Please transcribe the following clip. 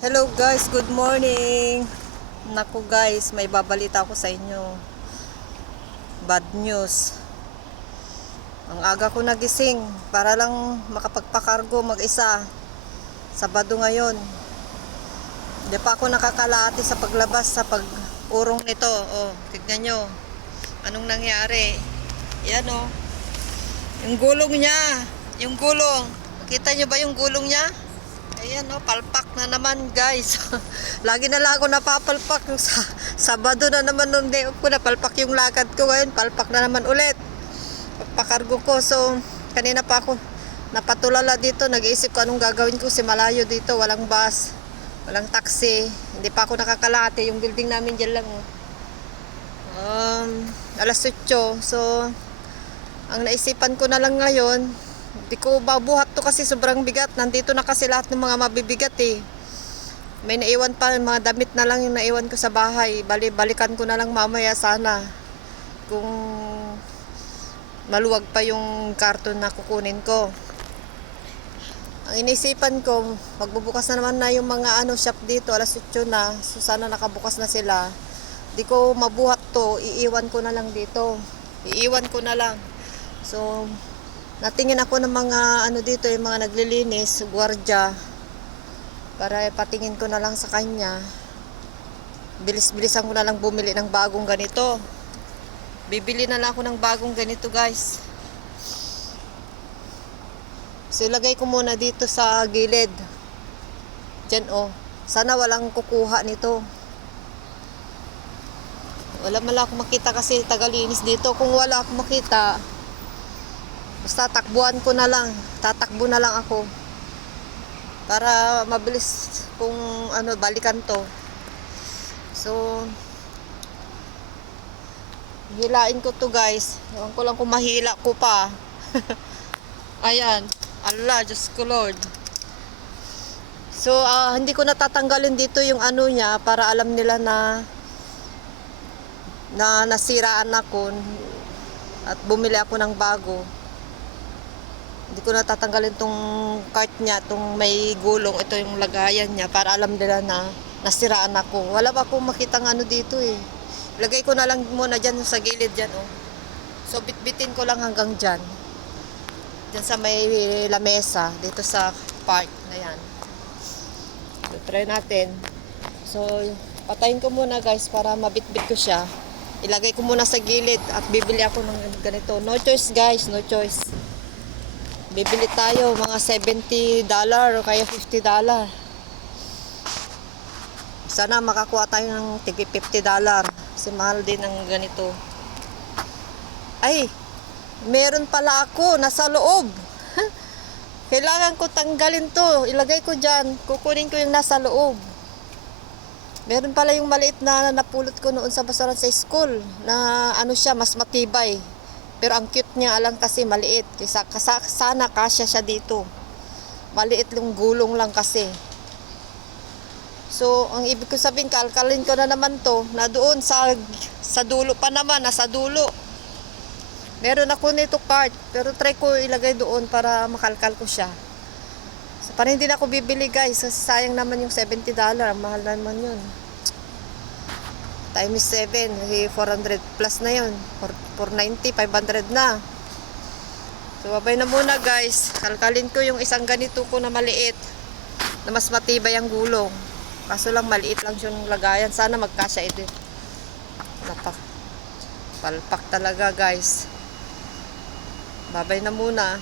Hello guys, good morning. Naku guys, may babalita ako sa inyo. Bad news. Ang aga ko nagising para lang makapagpakargo mag-isa. Sabado ngayon. Hindi pa ako nakakalati sa paglabas sa pag-urong nito. Oh, tignan nyo. Anong nangyari? Yan oh. Yung gulong niya. Yung gulong. Makita nyo ba yung gulong niya? Ayan o, palpak na naman guys. Lagi na lang ako napapalpak. Sabado na naman nung day off ko, napalpak yung lakad ko. Ngayon, palpak na naman ulit. Pagpakargo ko. So, kanina pa ako napatulala dito. Nag-iisip ko anong gagawin ko. Si malayo dito, walang bus, walang taxi. Hindi pa ako nakakalate. Yung building namin dyan lang. Alas 8. So, ang naisipan ko na lang ngayon, di ko babuhat to kasi sobrang bigat. Nandito na kasi lahat ng mga mabibigat eh. May naiwan pa, mga damit na lang yung naiwan ko sa bahay. Balikan ko na lang mamaya sana. Kung maluwag pa yung karton na kukunin ko. Ang inisipan ko, magbubukas na naman na yung mga shop dito. Alas 8 na. So sana nakabukas na sila. Di ko mabuhat to. Iiwan ko na lang dito. Iiwan ko na lang. So, natingin ako ng mga dito, yung mga naglilinis, gwardiya, para patingin ko na lang sa kanya. Bilis-bilisan ko na lang bumili ng bagong ganito. Bibili na lang ako ng bagong ganito guys. So ilagay ko muna dito sa gilid. Diyan oh. Sana walang kukuha nito. Wala man lang ako makita kasi tagalinis dito. Kung wala ako makita, basta takbuhan ko na lang. Tatakbo na lang ako. Para mabilis kung balikan to. So, hilain ko to guys. Ewan ko lang kung mahila ko pa. Ayan. Allah, Diyos ko Lord. So, hindi ko natatanggalin dito yung niya para alam nila na nasiraan ako at bumili ako ng bago. Hindi ko natatanggalin tong cart niya, tong may gulong. Ito yung lagayan niya para alam nila na nasiraan ako. Wala pa akong makitang dito eh. Lagay ko na lang muna dyan sa gilid dyan oh. So bitbitin ko lang hanggang dyan. Dyan sa may lamesa, dito sa park na yan. So try natin. So patayin ko muna guys para mabitbit ko siya. Ilagay ko muna sa gilid at bibili ako ng ganito. No choice guys, no choice. Bibili tayo mga $70 o kaya $50. Sana makakuha tayo ng tigi $50. Kasi mahal din ang ganito. Ay, meron pala ako nasa loob. Kailangan ko tanggalin to. Ilagay ko dyan. Kukunin ko yung nasa loob. Meron pala yung maliit na napulot ko noon sa basuran sa school. Na siya, mas matibay. Pero ang cute niya lang kasi maliit. Sana kasya siya dito. Maliit yung gulong lang kasi. So, ang ibig ko sabihin, kalkalin ko na naman to. Na doon sa dulo pa naman, nasa dulo. Meron ako nito cart. Pero try ko ilagay doon para makalkal ko siya. So, parang hindi na ako bibili guys. Kasi sayang naman yung $70. Mahal naman yun. Times 7, 400 plus na yun. 490, 500 na. So, babay na muna guys. Kalkalin ko yung isang ganito ko na maliit. Na mas matibay ang gulong. Kaso lang maliit lang yung lagayan. Sana magkasya ito. Palpak talaga guys. Babay na muna.